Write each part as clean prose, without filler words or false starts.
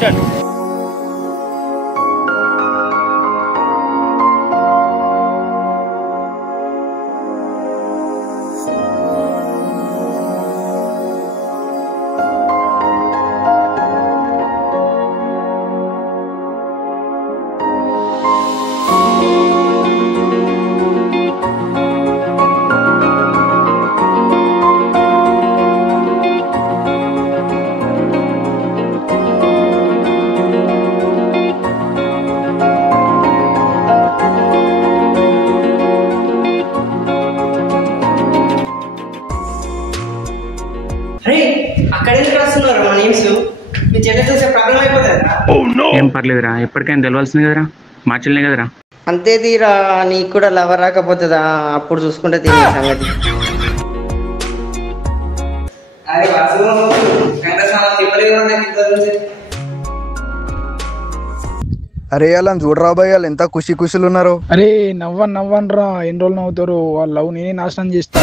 Start. ఏం పర్లేదురా, ఎప్పటికైనా తెలవాల్సింది కదరా, మార్చలే కదరా. అంతే తీరా, నీకు కూడా లవర్ రాకపోతుందా? అప్పుడు చూసుకుంటే తినే సంగతి. అరే అలా చూడరా భయ్, వాళ్ళు ఎంత ఖుషి ఖుషులు ఉన్నారు. అరే నవ్వను రా, ఎన్ని రోజులు నవ్వుతారు? వాళ్ళ లవ్ నేనే నాశనం చేస్తా.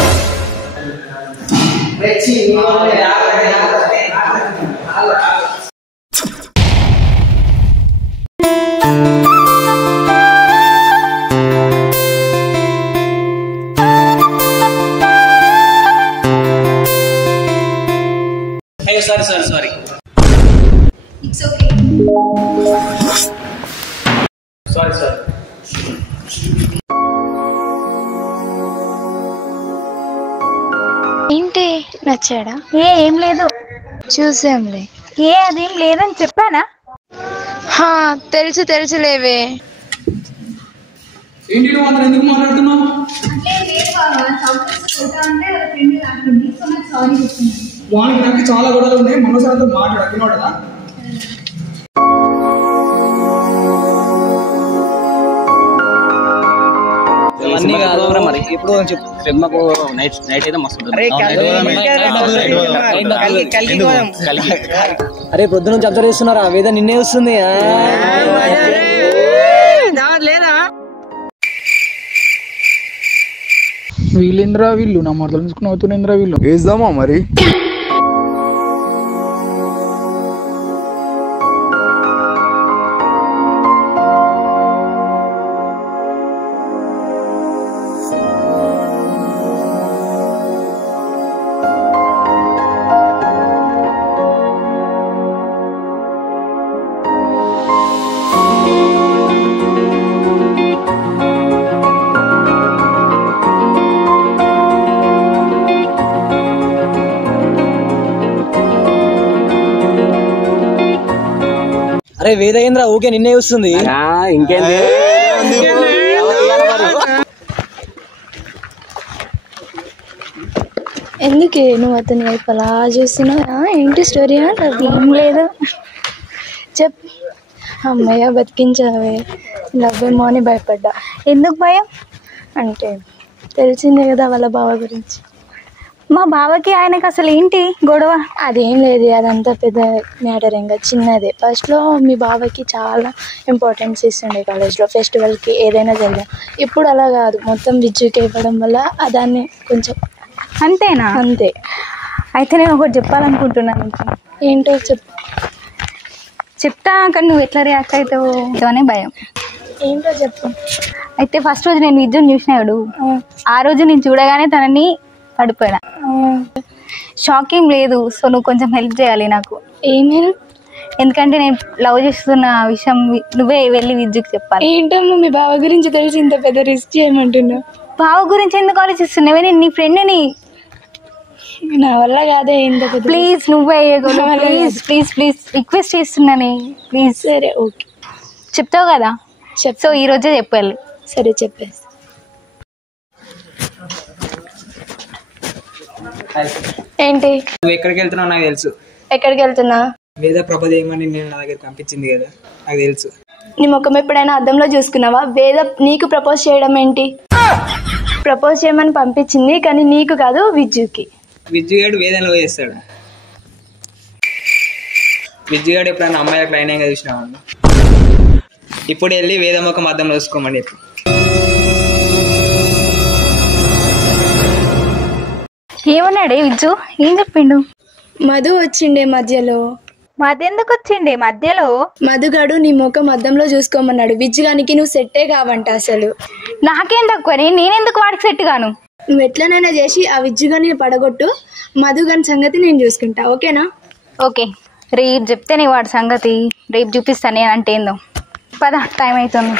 Sorry. It's okay. Sorry. ఏంటి నచ్చాడా? ఏం లేదు, చూసాంలే. అదేం లేదని చెప్పానా? తెలుసులేవే. ఏంటి నువ్వు అందరూ ఎందుకు మాట్లాడుతున్నావు? వానికి నాకు చాలా గొడవలు ఉన్నాయి, మనోసారితో మాట్లాడుతున్నాడు. మరి ఎప్పుడు మాకు నైట్ అయితే మస్తు. అరే పొద్దు నుంచి అబ్జర్వ్ చేస్తున్నారా? వేద నిన్నే వస్తుంది. వీళ్ళేంద్రా వీళ్ళు నా మొదలు తీసుకుని అవుతుంద్రా వీళ్ళు. వేద్దామా మరి? అరే వేదయేంద్ర ఊకే నిన్నే వస్తుంది. ఇంకేంది? ఎందుకే నువ్వు అతని వైపు అలా చూస్తున్నావా? ఏంటి స్టోరీ? ఏం లేదు, చెప్. అమ్మయ్య బతికించావే. లవ్వేమో అని భయపడ్డా. ఎందుకు భయం? అంటే తెలిసిందే కదా వాళ్ళ బావ గురించి. మా బావకి ఆయనకి అసలు ఏంటి గొడవ? అదేం లేదు, అదంతా పెద్ద మ్యాటర్ ఇంకా చిన్నదే. ఫస్ట్లో మీ బావకి చాలా ఇంపార్టెన్స్ ఇస్తుండే కాలేజ్లో, ఫెస్టివల్కి ఏదైనా జరిగినా. ఇప్పుడు అలా కాదు, మొత్తం విద్యుకి ఇవ్వడం వల్ల దాన్ని కొంచెం. అంతేనా? అంతే. అయితే నేను ఒకటి చెప్పాలనుకుంటున్నాను. ఏంటో చెప్తా, కానీ నువ్వు ఎట్లా రియాక్ట్ అవుతావు అనే భయం. ఏంటో చెప్పు. అయితే ఫస్ట్ రోజు నేను విద్యుని చూసినాడు, ఆ రోజు నేను చూడగానే తనని పడిపోయినా. షాక్ ఏం లేదు, సో నువ్వు కొంచెం హెల్ప్ చేయాలి నాకు. ఏమైనా? ఎందుకంటే నేను లవ్ చేస్తున్న విషయం నువ్వే వెళ్ళి విద్యుకి చెప్పాలి. ఏంటమ్మా మీ బావ గురించి తెలిసి ఇంత పెద్ద రిస్క్ చేయమంటున్నావు? బావ గురించి ఎందుకు ఆలోచిస్తున్నావే? నేను నీ ఫ్రెండ్ని. నా వల్ల కాదే ఇంత పెద్ద. ప్లీజ్ నువ్వే ప్లీజ్ రిక్వెస్ట్ చేస్తున్నానే, ప్లీజ్. సరే ఓకే, చెప్తావు కదా? సో ఈ రోజే చెప్పాలి. సరే చెప్పేసి. ఏంటి? నువ్వు ఎక్కడికి వెళ్తున్నావు నాకు తెలుసు. ఎక్కడికి వెళ్తున్నా? వేద ప్రపోజ్ చేయమని నేను నా దగ్గర పంపించింది కదా, నాకు తెలుసు. నీ ముఖం ఎప్పుడైనా అద్దంలో చూసుకున్నావా? వేద నీకు ప్రపోజ్ చేయడం ఏంటి? ప్రపోజ్ చేయమని పంపించింది, కానీ నీకు కాదు, విద్యుకి. విద్యుగాడు వేదనలో చేస్తాడు. విద్యుగాడు ఎప్పుడైనా అమ్మాయిలకు లైన్ చూసినావా? ఇప్పుడు వెళ్ళి వేద ముఖం అద్దంలో చూసుకోమని చెప్పు. ఏమన్నాడే విజ్జు? ఏం చెప్పిండు? మధు వచ్చిండే మధ్యలో. మధ్యెందుకు వచ్చిండే మధ్యలో? మధుగాడు నీ ముఖం అద్దంలో చూసుకోమన్నాడు. విజ్జుగానికి నువ్వు సెట్టే కావంట. అసలు నాకేం తక్కువ, నేనెందుకు వాడికి సెట్ గాను? నువ్వు ఎట్లనైనా చేసి ఆ విజ్జుగాని పడగొట్టు. మధుగాని సంగతి నేను చూసుకుంటా, ఓకేనా? ఓకే, రేపు చెప్తే నీ వాడి సంగతి రేపు చూపిస్తాను నేను అంటే ఏందో. పద, టైం అవుతుంది.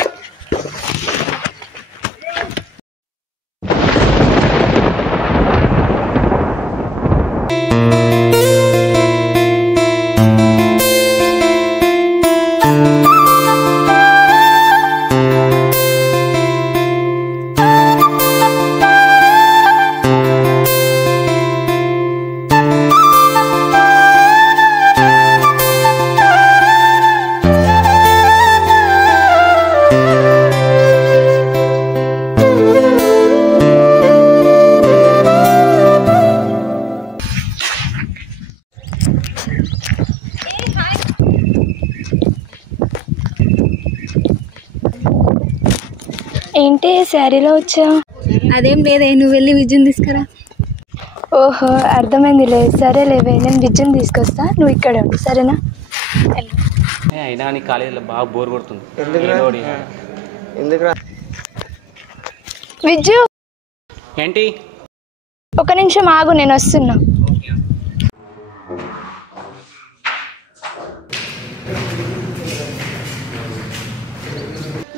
ఏంటి శారీలో వచ్చా? అదేం లేదే, నువ్వు వెళ్ళి విజయం తీసుకురా. ఓహో, అర్థమైందిలే. సరేలేవే, నేను విజయం తీసుకొస్తా, నువ్వు ఇక్కడ ఉండు, సరేనా? అయినా నీ కాలేజీలో బాగా బోర్ కొడుతుంది. ఎందుకురా? విజ్జు, ఏంటి? ఒక నిమిషం ఆగు, నేను వస్తున్నా.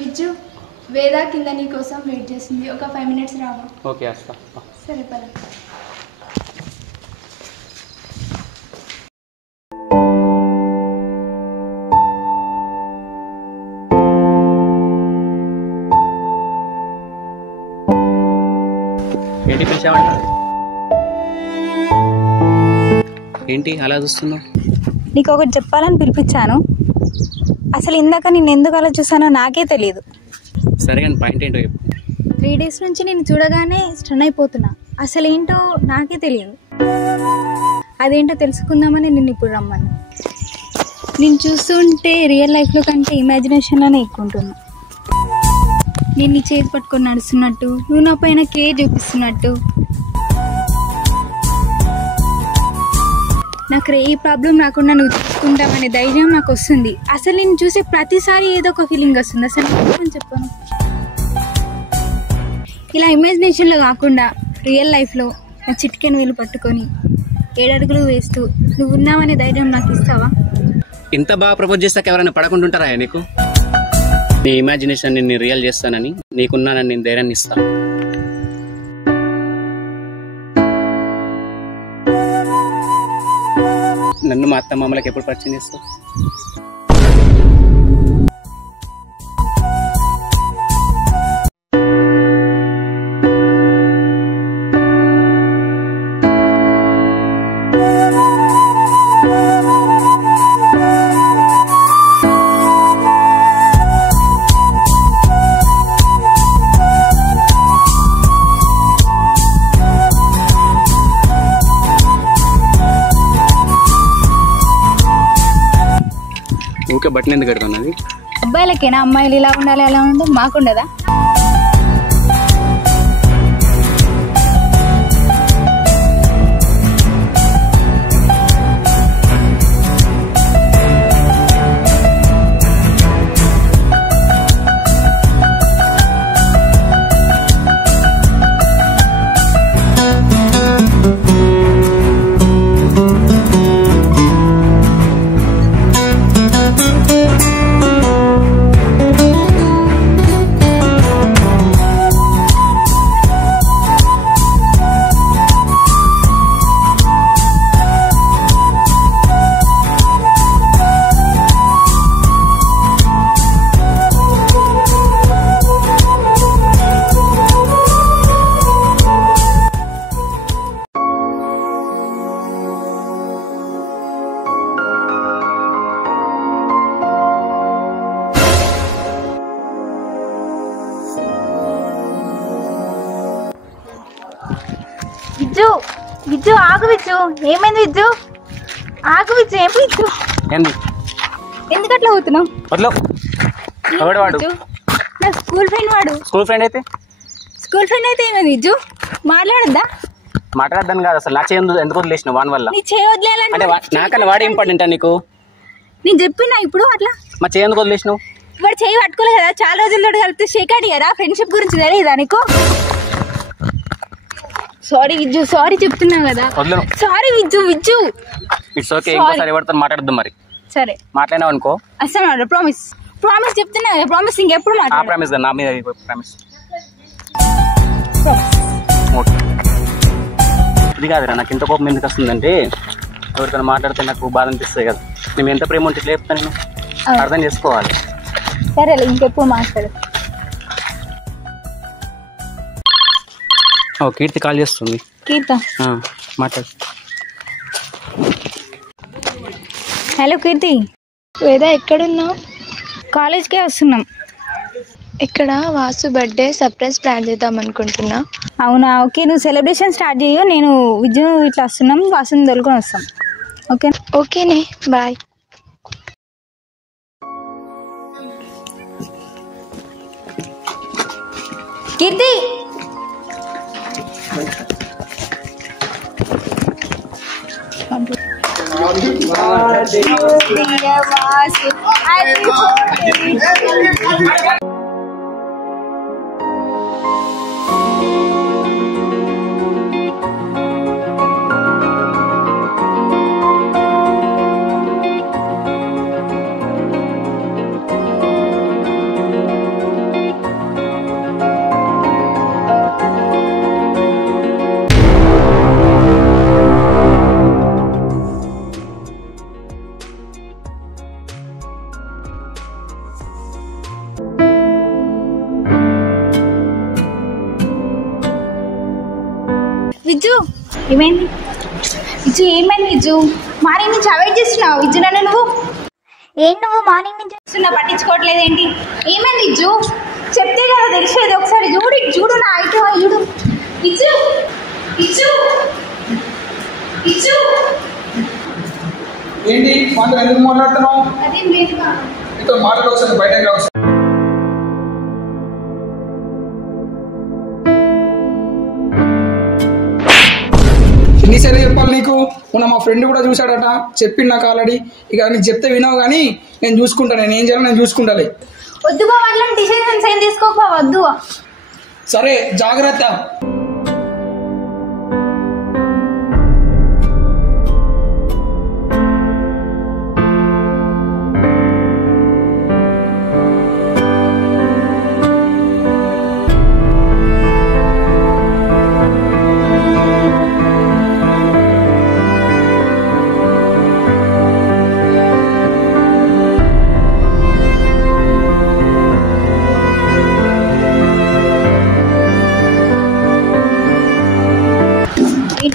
విజ్జు, వేద కింద నీ కోసం వెయిట్ చేస్తుంది. ఒక 5 minutes రావా? ఓకే, వస్తా. సరే, పద. ఏంటి పిలిచావంట? ఏంటి అలా చూస్తున్నావు? నీకు ఒకటి చెప్పాలని పిలిపించాను. అసలు ఇందాక నేను ఎందుకు అలా చూసానో నాకే తెలియదు. సరే కానీ పాయింట్ ఏంటో చెప్పు. 3 days నుంచి నేను చూడగానే స్టన్ అయిపోతున్నా. అసలు ఏంటో నాకే తెలియదు. అదేంటో తెలుసుకుందామని నిన్ను ఇప్పుడు రమ్మన్నా. నేను చూస్తుంటే రియల్ లైఫ్లో కంటే ఇమాజినేషన్లోనే ఎక్కువ ఉంటున్నా. నేను నీ చేతి పట్టుకొని నడుస్తున్నట్టు, నువ్వు నా పైన కేర్ చూపిస్తున్నట్టు, నాకు ఏ ప్రాబ్లం రాకుండా నువ్వు చూసుకుంటావనే ధైర్యం నాకు వస్తుంది. అసలు నేను చూసే ప్రతిసారి ఏదో ఒక ఫీలింగ్ వస్తుంది. అసలు నేను చెప్పాను, ఇలా ఇమాజినేషన్లో కాకుండా రియల్ లైఫ్లో నా చిటికెన్ వేలు పట్టుకొని 7 అడుగులు వేస్తూ నువ్వు ఉన్నావనే ధైర్యం నాకు ఇస్తావా? ఇంత బాగా ప్రపోజ్ చేస్తాక ఎవరైనా పడకుంటుంటారా నీకు? నీ ఇమాజినేషన్ నేను రియల్ చేస్తానని, నీకున్నానని నేను ధైర్యాన్ని ఇస్తాను. నన్ను మా అత్త మామలకు ఎప్పుడు పరిచయం చేస్తావు? ఇంకా బట్టలు ఎందుకు కడుతున్నది? అబ్బాయిలకేనా అమ్మాయిలు ఇలా ఉండాలి అలా ఉందో మాకుండదా? విజ్జు, విజ్జు ఆగు. విజ్జు, ఏమైంది? విజ్జు ఆగు. విజ్జు, ఏం విజ్జు? ఎందుకు అట్లా అవుతున్నావు? నా స్కూల్ ఫ్రెండ్ వాడు. స్కూల్ ఫ్రెండ్ అయితే ఏమైంది? విజ్జు మాట్లాడద్దా? మాట్లాడదాను కాదు, అసలు నా చేయి ఎందుకు వదిలేసిన వాని వల్ల? నీ చేయి వదిలేయాలంటే నాకన్నా వాడు ఇంపార్టెంటా నీకు? నేను చెప్పినా ఇప్పుడు అట్లా మా చేయందుకు వదిలేసినావు. వాడు చేయి పట్టుకోలే కదా, చాలా రోజుల్లో కలిపితే షేక్ అడి కదా. ఫ్రెండ్షిప్ గురించి తెలియదా నీకు? సారీ విజ్జు, సారీ చెప్తున్నా కదా. సారీ విజ్జు. ఇట్స్ ఓకే, ఇంకోసారి ఎవరితో మాట్లాడద్దు మరి. సరే మాట్లాడినావు అనుకో అసలు ప్రామిస్ చెప్తున్నా కదా. ప్రామిస్ ఇంకెప్పుడు మాట్లాడు. ప్రామిస్ నా మీద ప్రామిస్. ఓకే ఇది కాదురా, నాకు ఇంత కోపం ఎందుకు వస్తుందంటే ఎవరికైనా మాట్లాడితే నాకు బాధ అనిపిస్తుంది కదా. మేము ఎంత ప్రేమ ఉంటే ఇట్లా చెప్తాను, నేను అర్థం చేసుకోవాలి. సరే ఇంకెప్పుడు మాట్లాడు. కీర్తి కాల్ చేస్తుంది. కీర్త మాట్లాడు. హలో కీర్తి. వేద ఎక్కడున్నావు? కాలేజ్కే వస్తున్నాం. ఇక్కడ వాసు బర్త్డే సర్ప్రైజ్ ప్లాన్ చేద్దాం అనుకుంటున్నా. అవునా, ఓకే నువ్వు సెలబ్రేషన్ స్టార్ట్ చేయు, నేను విజ్జు ఇట్లా వస్తున్నాం, వాసుని తోలుకొని వస్తాం. ఓకేనే, బాయ్. కీర్తి విజ్జు ఏమైంది? విజ్జు మార్నింగ్ నుంచి అవాయిడ్ చేస్తున్నావు విజ్జు నన్ను. నువ్వు మార్నింగ్ నుంచి చేస్తున్నా పట్టించుకోవట్లేదు ఏంటి? ఏమైంది విజ్జు? చెప్తే కదా తెలిసేది. ఒకసారి చూడు నా ఐటమ్ చూడు. విజ్జు ఏంటి మాతో ఎందుకు మాట్లాడుతున్నావు? అదేం లేదు నీతో మాట్లాడవచ్చు, బయటకు రావచ్చు. ఎన్నిసార్లు చెప్పాలి నీకు? మొన్న మా ఫ్రెండ్ కూడా చూశాడట, చెప్పిండు నాకు ఆల్రెడీ. ఇక నీకు చెప్తే వినావు కానీ నేను చూసుకుంటాను. నేను ఏం చేయాలో నేను చూసుకుంటాను. వద్దు బాబు, అట్లాంటి డిసిషన్స్ ఏం తీసుకోకపో. వద్దు. సరే జాగ్రత్త.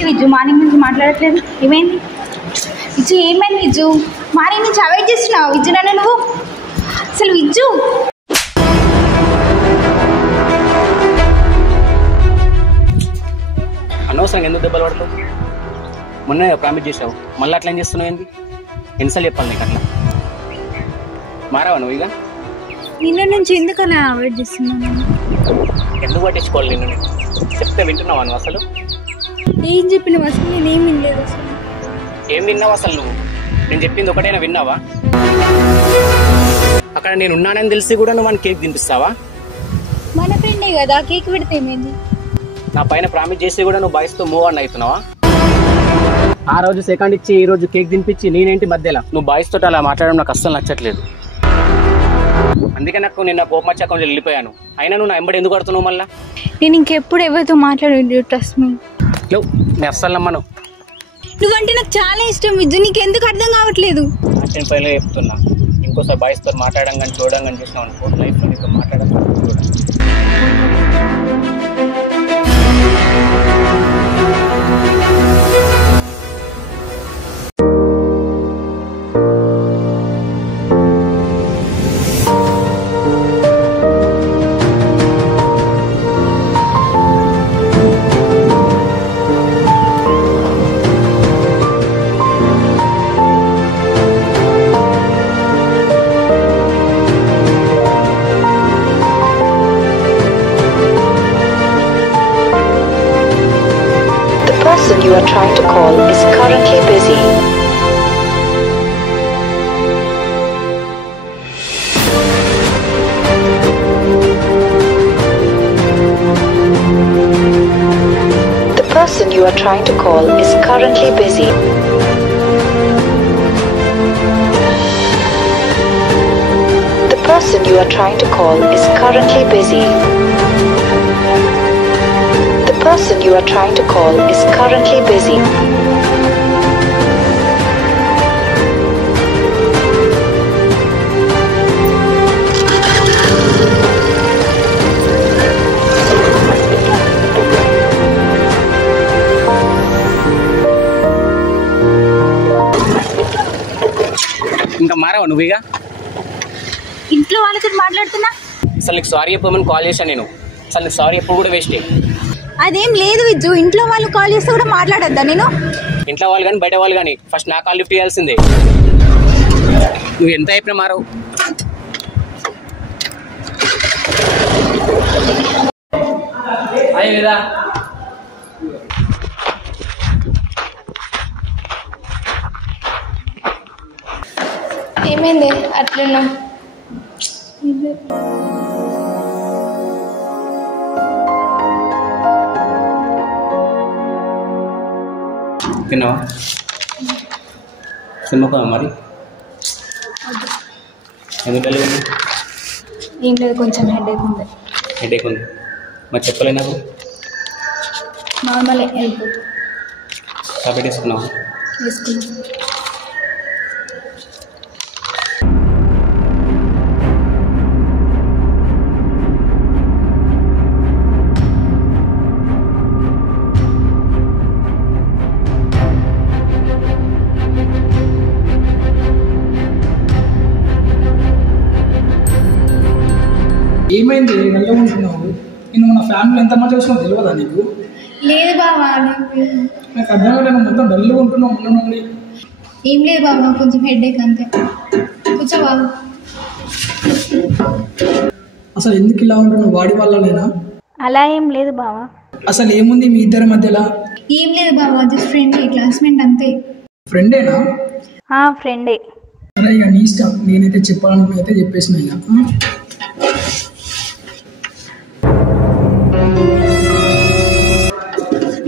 విజ్జు మార్నింగ్ నుంచి మాట్లాడట్లేదు, ఏమైంది? విజ్జు ఏమైంది? విజ్జు మార్నింగ్ నుంచి అవాయిడ్ చేస్తున్నావు విజ్జు నన్ను నువ్వు. అసలు విజ్జు అనవసరంగా ఎందుకు దెబ్బలు పడతావు? మొన్న ప్రామిస్ చేసావు, మళ్ళీ అట్లా ఏం చేస్తున్నావు? ఏంది ఎన్నిసార్లు చెప్పాలి నీకు? అట్లా మారావా నువ్వు? ఇక నిన్న నుంచి ఎందుకు అలా అవాయిడ్ చేస్తున్నాను? ఎందుకు పట్టించుకోవాలి నిన్ను? నేను చెప్తే వింటున్నావా నువ్వు? అసలు ఏం చెప్పినావు? అసలు నేనేం వినలేదు. అసలు ఏం విన్నావు? అసలు నువ్వు నేను చెప్పింది ఒకటైనా విన్నావా? అక్కడ నేను ఉన్నానని తెలిసి కూడా నువ్వు కేక్ తినిపిస్తావా? మన ఫ్రెండే కదా, కేక్ పెడితే ఏమైంది? నా పైన ప్రామిస్ చేసి కూడా నువ్వు బాయ్స్తో మూవ్ ఆన్ అవుతున్నావా? ఆ రోజు సెకండ్ ఇచ్చి ఈ రోజు కేక్ తినిపించి నేనేంటి మధ్యలో? నువ్వు బాయ్స్ తోటి అలా మాట్లాడడం నాకు అస్సలు నచ్చట్లేదు. అందుకే నాకు నిన్న కోపం వచ్చాక కొంచెం వెళ్ళిపోయాను. అయినా నువ్వు నా ఎంబడి ఎందుకు పడుతున్నావు మళ్ళా? నేను ఇంకెప్పుడు ఎవరితో మాట్లాడు, ట్రస్ట్ మీ. నేను అస్సలు నమ్మను. నువ్వంటే నాకు చాలా ఇష్టం విజ్జు, నీకు ఎందుకు అర్థం కావట్లేదు? నేను పైన చెప్తున్నా, ఇంకోసారి బాయ్స్ తో మాట్లాడడం కానీ చూడడం కానీ చూసినావు అనుకో, లైఫ్ లో నీతో మాట్లాడడం చూడ. You are trying to call is currently busy. person you are trying to call is currently busy. The person you are trying to call is currently busy. The person you are trying to call is currently busy. ఇంకా మారావా నువ్వు? ఇక ఇంట్లో వాళ్ళతో మాట్లాడుతున్నా. అసలు నీకు sorry చెప్పమని call చేశాను నేను. అసలు నీకు సారీ ఎప్పుడు కూడా వేస్టే. అదేం లేదు విజ్జు, ఇంట్లో వాళ్ళు కాల్ చేస్తే కూడా మాట్లాడొద్దా నేను? ఇంట్లో వాళ్ళు కానీ బయట వాళ్ళు కానీ ఫస్ట్ నా కాల్ లిఫ్ట్ చేయాల్సిందే. నువ్వు ఎంత చెప్పినా మారవు. హాయ్ వేదా. ఏమైంది అట్లన్నా? తిన్నావా? సినిమా మరి ఎందుకు వెళ్ళి? ఏం లేదు, కొంచెం హెడేక్ ఉంది. హెడేక్ ఉంది మరి చెప్పలే నాకు. నార్మల్ వెళ్ళిపోతుంది. టాబ్లెట్ వేసుకున్నావా? వేసుకున్నాను. ఏమైంది నల్లగా ఉంటున్నావు? నేను మన ఫ్యామిలీ ఎంత మంది చూసినావు తెలియదా నీకు? లేదు బావా, నాకు అర్థం కాలేదు, మొత్తం డల్గా ఉంటున్నావు మొన్న నుండి. ఏం లేదు బాబా, కొంచెం హెడేక్ అంతే. కూర్చో బాబు. అసలు ఎందుకు ఇలా ఉంటున్నావు? వాడి వల్లనేనా? అలా ఏం లేదు బావా. అసలు ఏముంది మీ ఇద్దరి మధ్యలో? ఏం లేదు బాబా, జస్ట్ ఫ్రెండ్, క్లాస్మేట్ అంతే. ఫ్రెండేనా? ఫ్రెండే. సరే ఇక నీ ఇష్టం, నేనైతే చెప్పాలనుకుని అయితే చెప్పేసిన. ఇక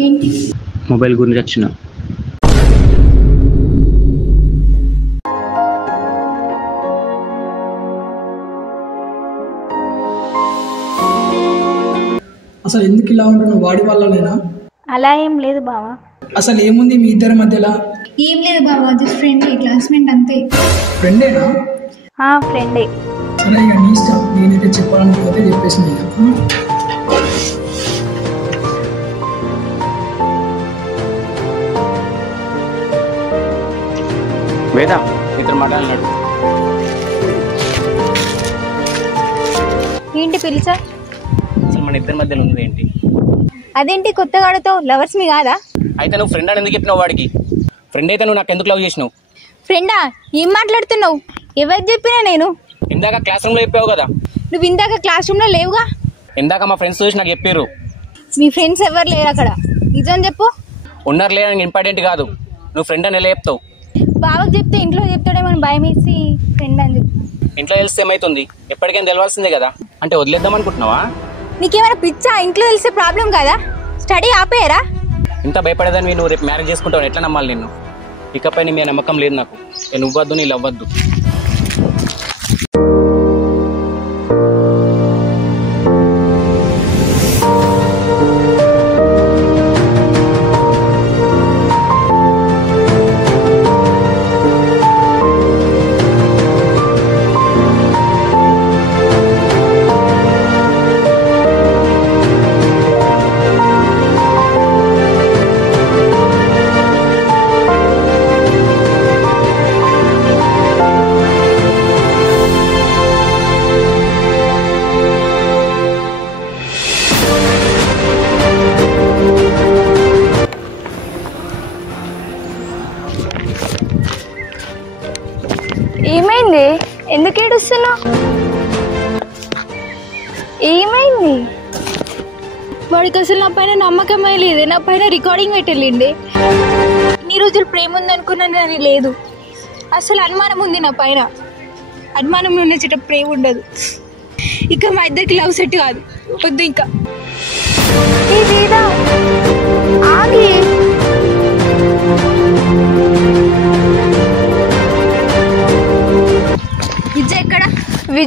ఏంటి? మొబైల్ గురించి వచ్చిన. అసలు ఎందుకు ఇలా ఉంటున్నావు? వాడి వల్లనేనా? అలా ఏం లేదు బావా. అసలు ఏముంది మీ ఇద్దరి మధ్యలో? ఏం లేదు బాబా, జస్ట్ ఫ్రెండ్, క్లాస్మేట్ అంతే. ఫ్రెండేనా? ఫ్రెండే. సరే ఇక నీ ఇష్టం, నేనైతే చెప్పాలనుకుని అయితే చెప్పేసిన. వేదా ఇద్దరు మాట్లాడినాడు. ఏంటి పిలిచా? అసలు మన ఇద్దరి మధ్యలో ఉంది ఏంటి? అదేంటి కొత్తగా ఆడుతావు? లవర్స్ మీ కాదా? అయితే నువ్వు ఫ్రెండ్ అని ఎందుకు చెప్పినావు వాడికి? ఫ్రెండ్ అయితే నువ్వు నాకు ఎందుకు లవ్ చేసినావు? ఫ్రెండా? ఏం మాట్లాడుతున్నావు? ఎవరు చెప్పినా నేను? ఇందాక క్లాస్ రూమ్ లో చెప్పావు కదా. నువ్వు ఇందాక క్లాస్ రూమ్ లో లేవుగా. ఇందాక మా ఫ్రెండ్స్ చూసి నాకు చెప్పారు. మీ ఫ్రెండ్స్ ఎవరు లేరు అక్కడ, నిజం చెప్పు. ఉన్నారు లేదని ఇంపార్టెంట్ కాదు. నువ్వు ఫ్రెండ్ అని ఎలా చెప్తావు? బావకు చెప్తే ఇంట్లో చెప్తాడేమని భయం వేసి ఫ్రెండ్ అని చెప్పి. ఇంట్లో తెలిస్తే ఏమైతుంది? ఎప్పటికైనా తెలవాల్సిందే కదా. అంటే వదిలేద్దాం అనుకుంటున్నావా? నీకేమైనా పిచ్చా? ఇంట్లో తెలిసే ప్రాబ్లం కదా. స్టడీ ఆపేయరా? ఇంత భయపడేదాన్ని నువ్వు రేపు మ్యారేజ్ చేసుకుంటావు, ఎట్లా నమ్మాలి నిన్ను? ఇకపై నీ మీద నమ్మకం లేదు నాకు. నువ్వద్దు, నీ లవ్వద్దు. ఏమైంది? ఎందుకు ఏడుస్తున్నావు? ఏమైంది? వాడికి అసలు నా పైన నమ్మకమే లేదు. నా పైన రికార్డింగ్ పెట్టెళ్ళిండే. ఇన్ని రోజులు ప్రేమ ఉంది అనుకున్నాను, అది లేదు. అసలు అనుమానం ఉంది నా పైన. అనుమానం ఉన్న చెట్టు ప్రేమ ఉండదు. ఇక మా ఇద్దరికి లవ్ సెట్ కాదు, వద్దు ఇంకా. ఆగి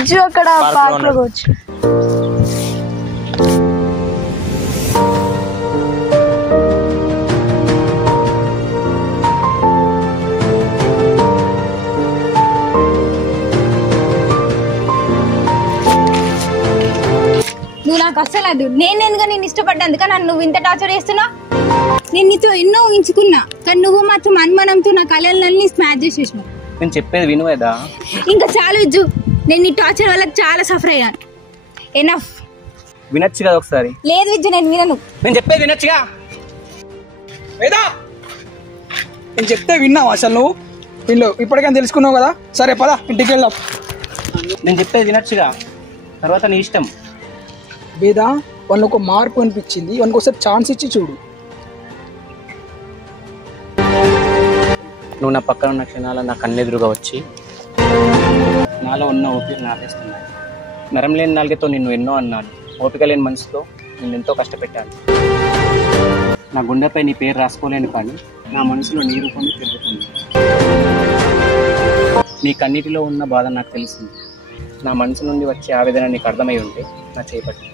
విజ్జు అక్కడ పార్క్ లో కూర్చు. నువ్వు నాకు అస్సలు అది నేను ఎందుకు నేను ఇష్టపడ్డాను కానీ నువ్వు ఇంత టార్చర్ చేస్తున్నావు. నేను నీతో ఎన్నో ఊహించుకున్నా కానీ నువ్వు మాత్రం అనుమానంతో నా కళలన్నీ స్మాష్ చేసేసినావు. నేను చెప్పేది వినువేదా? ఇంకా చాలు విజ్జు, నేను నీ టార్చర్ వల్ల చాలా సఫర్ అయ్యాను. ఎనఫ్. వినొచ్చు కదా ఒకసారి. లేదు విజ్జు, నేను వినను. నేను చెప్పేది వినొచ్చుగా. వేదా నేను చెప్తే విన్నావు అసలు నువ్వు? వీళ్ళు ఇప్పటికైనా తెలుసుకున్నావు కదా. సరే పద ఇంటికి వెళ్దాం. నేను చెప్పేది వినొచ్చుగా, తర్వాత నీ ఇష్టం. వేదా వాళ్ళకి ఒక మార్పు అనిపించింది, వాళ్ళకి ఒకసారి ఛాన్స్ ఇచ్చి చూడు. నువ్వు నా పక్కన ఉన్న క్షణాలు నా కన్నెదురుగా వచ్చి నాలో ఉన్న ఓపిక నాపేస్తున్నాయి. నరం లేని నాలుగతో నిన్ను ఎన్నో అన్నాను, ఓపిక లేని మనసుతో నిన్ను ఎంతో కష్టపెట్టాను. నా గుండెపై నీ పేరు రాసుకోలేను కానీ నా మనసులో నీ రూపం తిరుగుతుంది. నీ కన్నిటిలో ఉన్న బాధ నాకు తెలిసింది. నా మనసు నుండి వచ్చే ఆవేదన నీకు అర్థమై ఉంటే నా చేపట్టు.